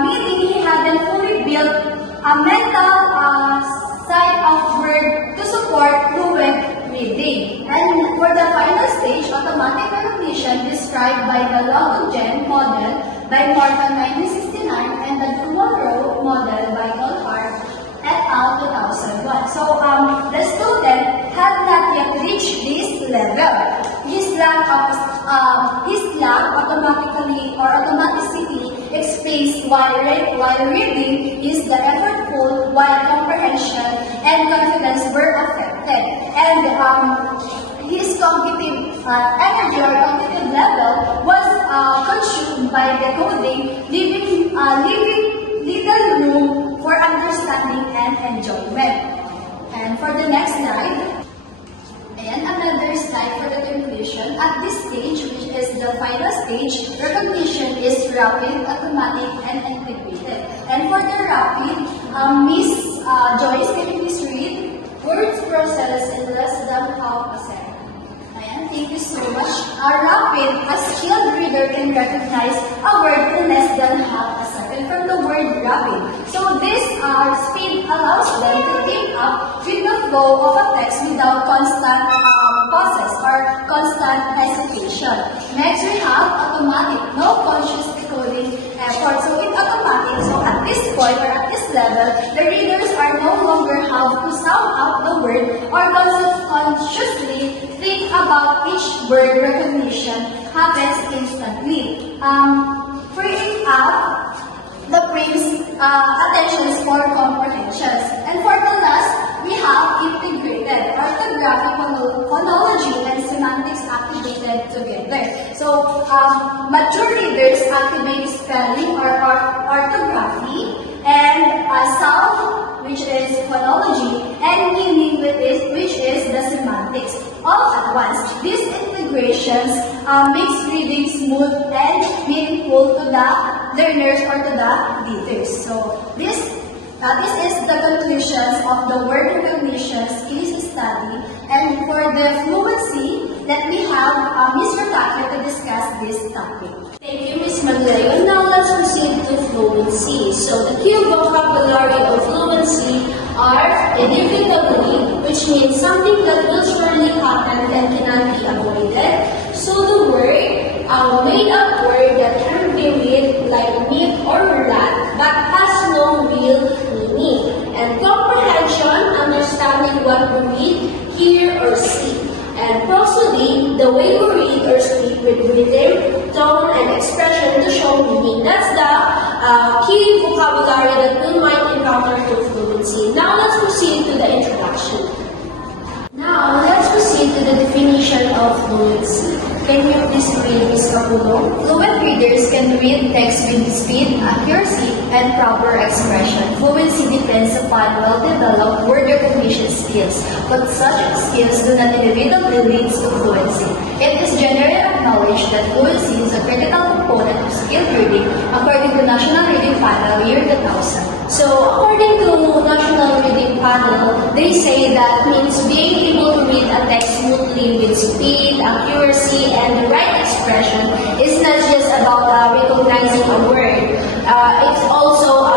meaning he hadn't fully built a mental side of word to support fluent reading. And for the final stage, automatic recognition described by the Logogen model by Morton 1969 and the Dual Row model by Goldhart et al. 2001. So the student had not yet reached this level. His lack automaticity explains why reading is the effortful, while comprehension and confidence were affected. And his cognitive energy or cognitive level was consumed by decoding, leaving little room for understanding and enjoyment. And for the next slide, and another slide for the conclusion. At this stage, which is the final stage, recognition is rapid, automatic, and integrated. And for the rapid, Miss Joyce, can you please read? Words processed in less than half a second. Ayan, thank you so much. Rapid, a skilled reader can recognize a word in less than half a second from the word rapid. So this speed allows them to keep up with the flow of a text without constant pauses or constant hesitation. Next, we have automatic, no conscious decoding effort. So in automatic, so at this point or at this level, the readers are no longer have to sound out the word or consciously think about each word. Recognition happens instantly. Freeing up the brain's attention for comprehensions. And for the last, we have integrated orthographic, phonology, and semantics activated together. So, mature readers activate spelling or orthography, and sound, which is phonology, and meaning, which is the semantics, all at once. These integrations makes reading smooth and meaningful to the learners or to the readers. So this is the conclusions of the word recognition case study. And for the fluency, let me have Ms. Rebecca to discuss this topic. Thank you, Ms. Manleo. Now let's proceed to fluency. So the key vocabulary of fluency are inevitably, which means something that will surely happen and cannot be avoided. So the word, a made-up word that can be read like meat or rat, but has no real meaning. And comprehension, understanding what we read, hear, or see. And prosody, the way we read or speak with rhythm, tone, and expression to show meaning. That's the key vocabulary that we might encounter through fluency. Now let's proceed to the introduction. Now let's proceed to the definition of fluency. Can you please read, Ms. Capulo? Fluent readers can read text with speed, accuracy, and proper expression. Fluency depends upon well-developed word recognition skills, but such skills do not inevitably lead to fluency. It is generally acknowledged that fluency is a critical component of skilled reading, according to National Reading Panel year 2000. So, according to National Reading Panel, they say that means being able to read a text smoothly with speed, accuracy, and the right expression is not just about recognizing a word. It's also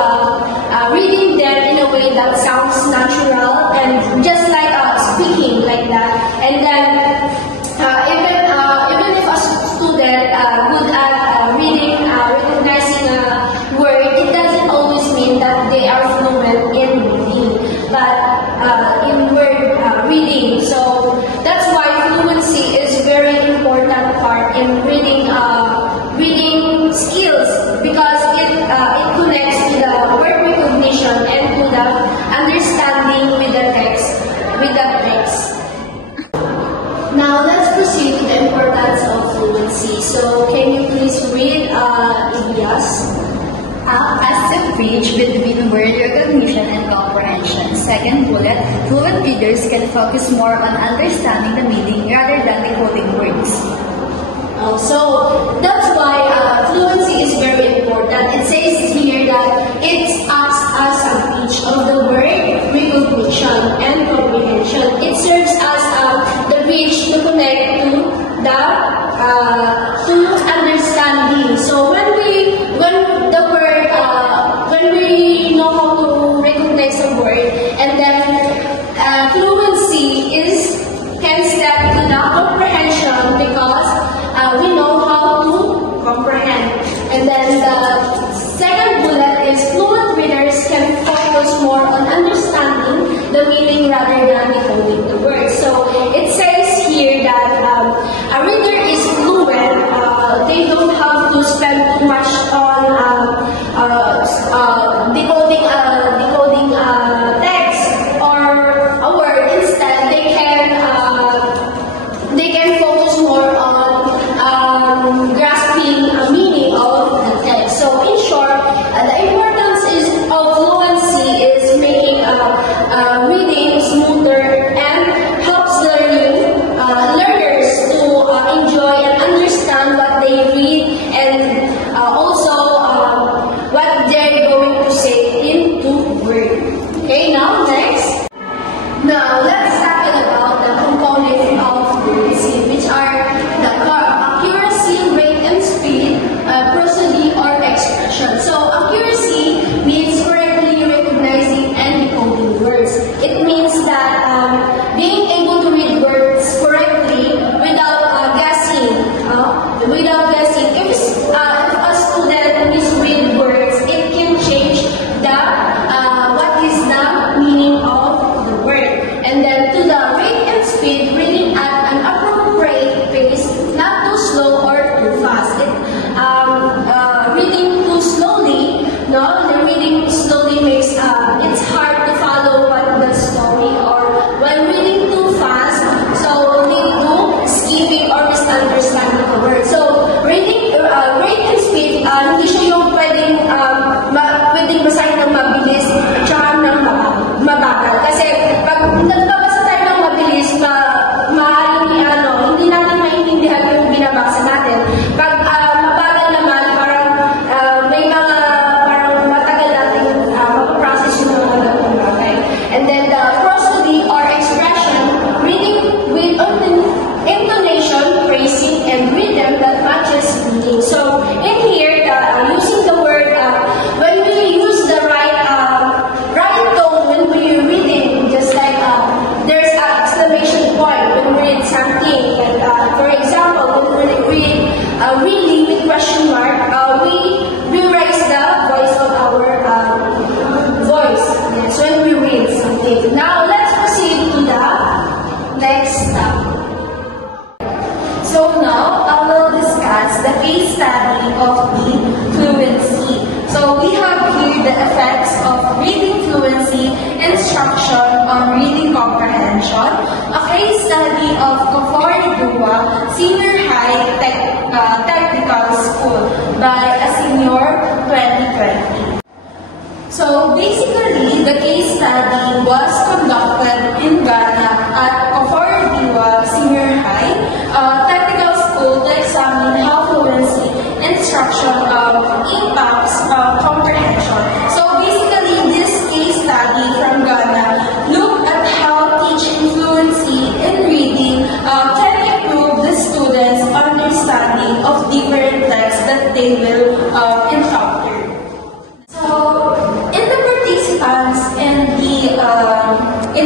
reading them in a way that sounds natural and just like speaking like that. And then even if a student good at reading, recognizing a word, it doesn't always mean that they are fluent in reading, but in word reading. So that's why fluency is very important part in reading reading skills, because it connects to the word recognition and to the understanding with the text. Now let's proceed to the importance of fluency. So can you please read Elias? As the bridge between word recognition and comprehension. Second bullet, fluent readers can focus more on understanding the meaning rather than decoding words. So that's why fluency is very important. It says here that it acts as a bridge of the word recognition and comprehension. It serves as the bridge to connect to the to understanding. So when we know how to recognize a word, and then fluency can step to the comprehension, because we know how to comprehend. And then the second bullet is fluent readers can focus more on understanding the meaning rather than decoding the words. So it says here that a reader is fluent. They don't have to spend too much on decoding text or a word. Instead, they can focus more on grasping a meaning of the text. So in short, the importance of fluency is making reading smoother and helps learners to enjoy and understand what they read, and also what they're going to say into word. Okay, now next. Now let's tackle about the components of fluency, which are the accuracy, rate, and speed, prosody, or expression. So accuracy means correctly recognizing and decoding words. It means that being able to read words correctly without guessing. If a student misread words, it can change what is the meaning of the word. And then to the rate and speed, reading at an appropriate pace, not too slow or too fast. Reading too slowly, the reading slowly makes it's hard to follow what the story, or when reading too fast, so lead to skipping or misunderstanding the word. So reading rate and speed, hindi siya yung pwedeng basahin ng mabilis at saka ng mabagal. Kasi pag nagbabasa tayo ng mabilis, hindi natin maintindihan yung binabasa natin. Pag mabagal naman, parang may mga matagal natin mapaprocess yung mga ganung bagay. And then the prosody or expression, reading with intonation, phrasing, and rhythm that matches meaning. So in here, using the word, when we use the right tone when we're reading, just like there's an exclamation point when we read something. And for example, when we read really with question mark, we raise the voice of our voice. That's when we read something. Now let's proceed to the next step. So now I will discuss the case study of the fluency. So we have here the effects of reading fluency, instruction on reading comprehension, a case study of Cofor-Dua Senior High Technical School by a senior 2020. So basically, the case study was conducted in Ghana at Cofor-Dua Senior High Technical School to examine how fluency, instruction, impact they will encounter. So, in the participants in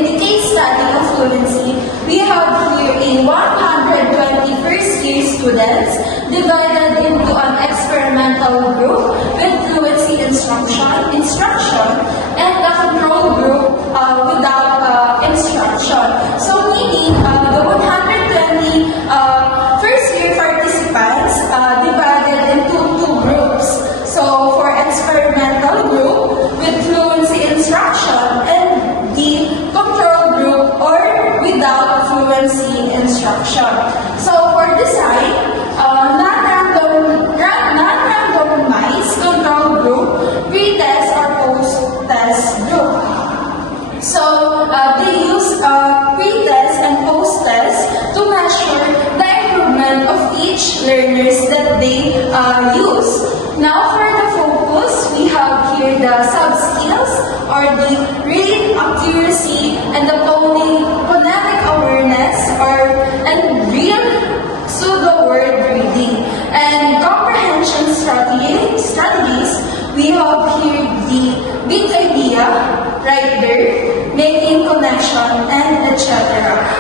the case study of fluency, we have here a 120 first-year students divided into an experimental group with fluency instruction and a control group without instruction. So, meaning the 120 first-year participants divided into two groups. So, for experimental group with fluency instruction and the control group or without fluency instruction. So, for design, non-randomized control group, pre-test or post-test group. So, they use pre-test and post-test to measure the improvement of each learners that they use. Now, for the focus, we have here the sub-skills or the reading accuracy and the phonemic awareness and real pseudo-word reading. And comprehension strategies, we have here the big idea, right there, making connection, and etc.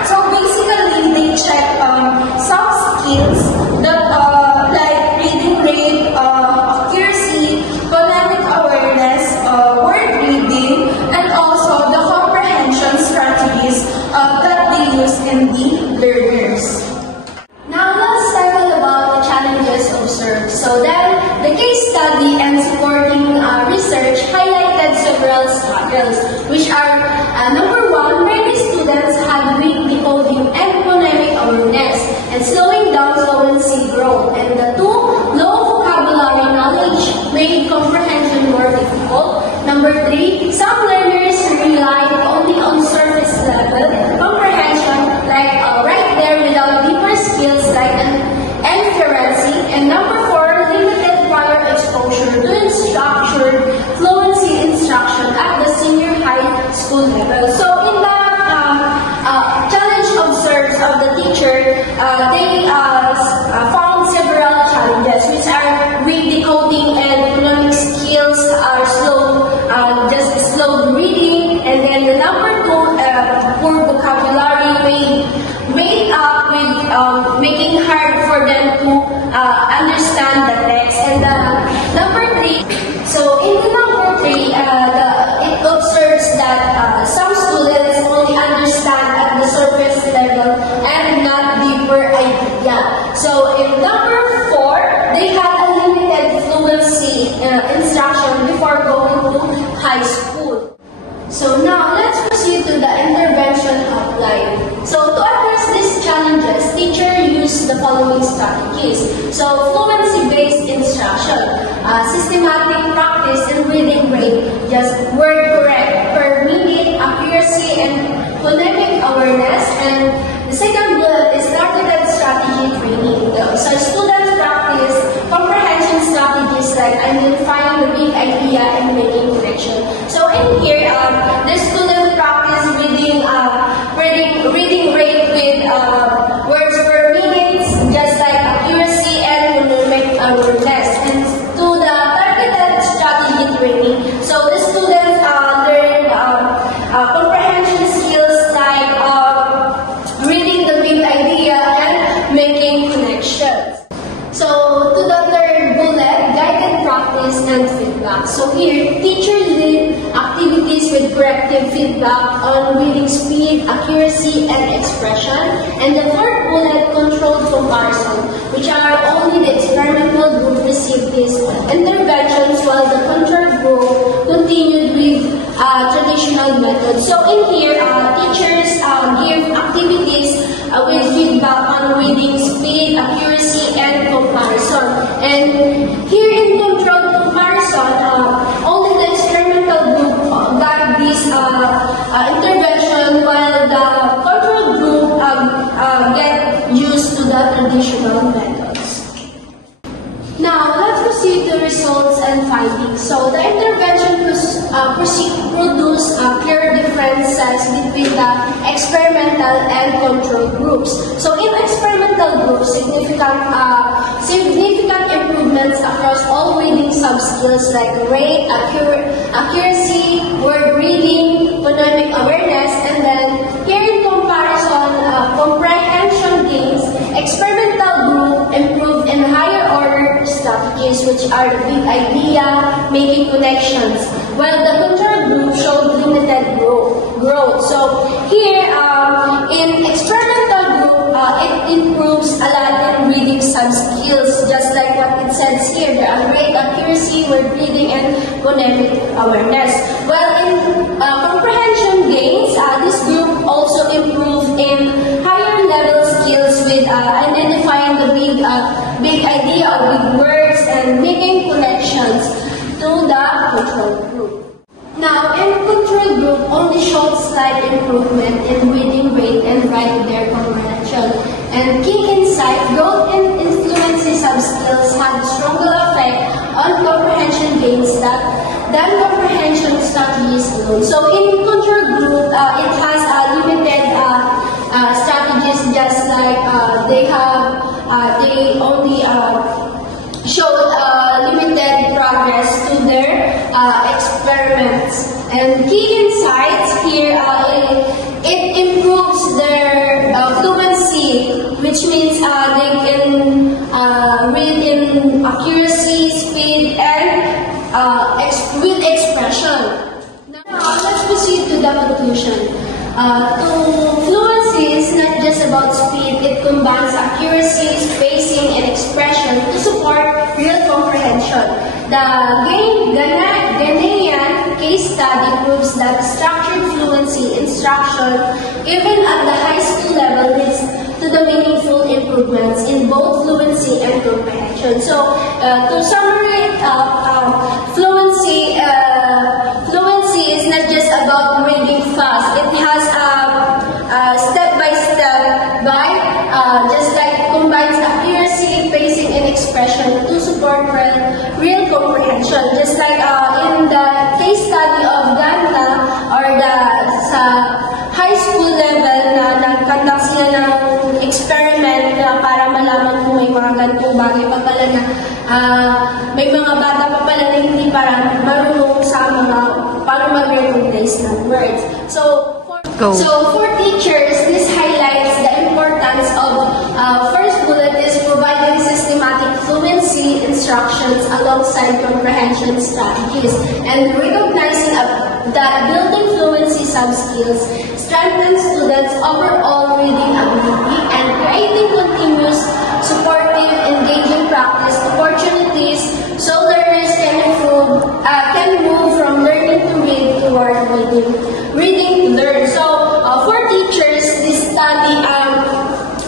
So basically, they check some skills that like reading rate, accuracy, phonemic awareness, word reading, and also the comprehension strategies that they use in the learners. Now let's tackle about the challenges observed. So then, the case study and supporting research highlighted several struggles, which are number one, many students had weak decoding and phonemic awareness, and slowing down fluency growth. And the two, low vocabulary knowledge made comprehension more difficult. Number three, some learners relied only on surface level comprehension, like right there without deeper skills like inferencing. And number four, limited prior exposure to structured fluency instruction at the senior high school level. So in the challenge observed of the teacher, they found several challenges, which are weak decoding and phonemic skills are just slow reading, and then the number two, poor vocabulary made up with making hard for them to understand the text. And number three, so in the number three, it observes that some students only understand at the surface level and not deeper idea. So in number four, they had a limited fluency instruction before going to high school. So now let's proceed to the intervention applied. So to address these challenges, teacher used the following strategies. So fluency-based instruction, systematic practice and reading rate, just word correct per minute, accuracy and phonemic awareness. And the second bullet is targeted strategy training. So students practice comprehension strategies like identifying the big idea and making connection. So in here, the students practice reading rate with words per minute, just like accuracy and phonemic awareness. And to the targeted strategy training, so the students learn comprehension skills like reading the big idea and making connections. So to the third bullet, guided practice and feedback. So here, teachers did activities with corrective feedback on reading speed, accuracy, and expression. And the fourth bullet, controlled comparison, which are only the experimental group received these interventions while the control group continued with traditional methods. So in here, teachers give activities with feedback on reading speed, accuracy, and comparison. And here in controlled comparison, only the experimental group got this intervention while the control group get used to the traditional methods. Now, let's proceed to results and findings. So, the intervention produced clear differences between the experimental and control groups. So, in experimental groups, significant improvement improvements across all reading subskills like rate, accuracy, word reading, phonemic awareness, and then here in comparison, comprehension gains, experimental group improved in higher order strategies, which are the big idea, making connections, while the control group showed limited growth. So here, in experimental group, it improves a lot in reading subskills, just like what it says here, the rate, accuracy, word reading, and phonemic awareness. While in comprehension gains, this group also improved in higher level skills with identifying the big idea of big words and making connections to the control group. Now, in control group only showed slight improvement in reading rate and writing their comprehension. And key insight, growth in fluency subskills had a stronger effect on comprehension gains than comprehension strategies alone. So in control group, it has limited strategies, just like they only showed limited progress to their experiments. And key insights here, it improves their fluency, which means they can read in accuracy, speed, and with expression. Now, let's proceed to the conclusion. Fluency is not just about speed, it combines accuracy, spacing, and expression to support real comprehension. The Ghanaian case study proves that structured fluency instruction, even at the high school level, leads to the meaningful improvements in both fluency and comprehension. So, to summarize fluency is not just about reading fast. It has step-by-step guide, just like combines accuracy, pacing, and expression to support real comprehension. Just like in the case study of Ghana, or sa high school level na nag-conduct sila ng experiment para malaman kung may mga ganitong bagay pa pala na may mga bata pa pala na hindi parang marunong sa mga paano mag-recognize ng words. So for teachers, this highlights the importance of first bullet is providing systematic fluency instructions alongside comprehension strategies, and recognizing that building fluency subskills strengthens students' overall reading ability and creating continuous, supportive, engaging practice opportunities so learners can move from learning to read toward reading to learn. So for teachers, this study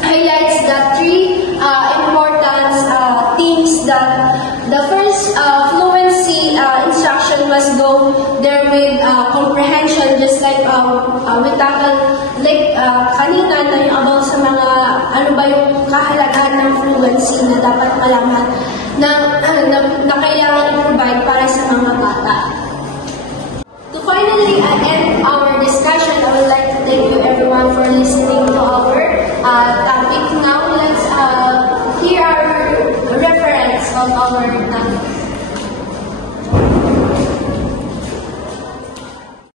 highlights the three important themes. The first, fluency instruction must go there with comprehension, just like we tackled like kanina na yung about sa mga ano ba yung kahalagahan ng fluency na dapat malaman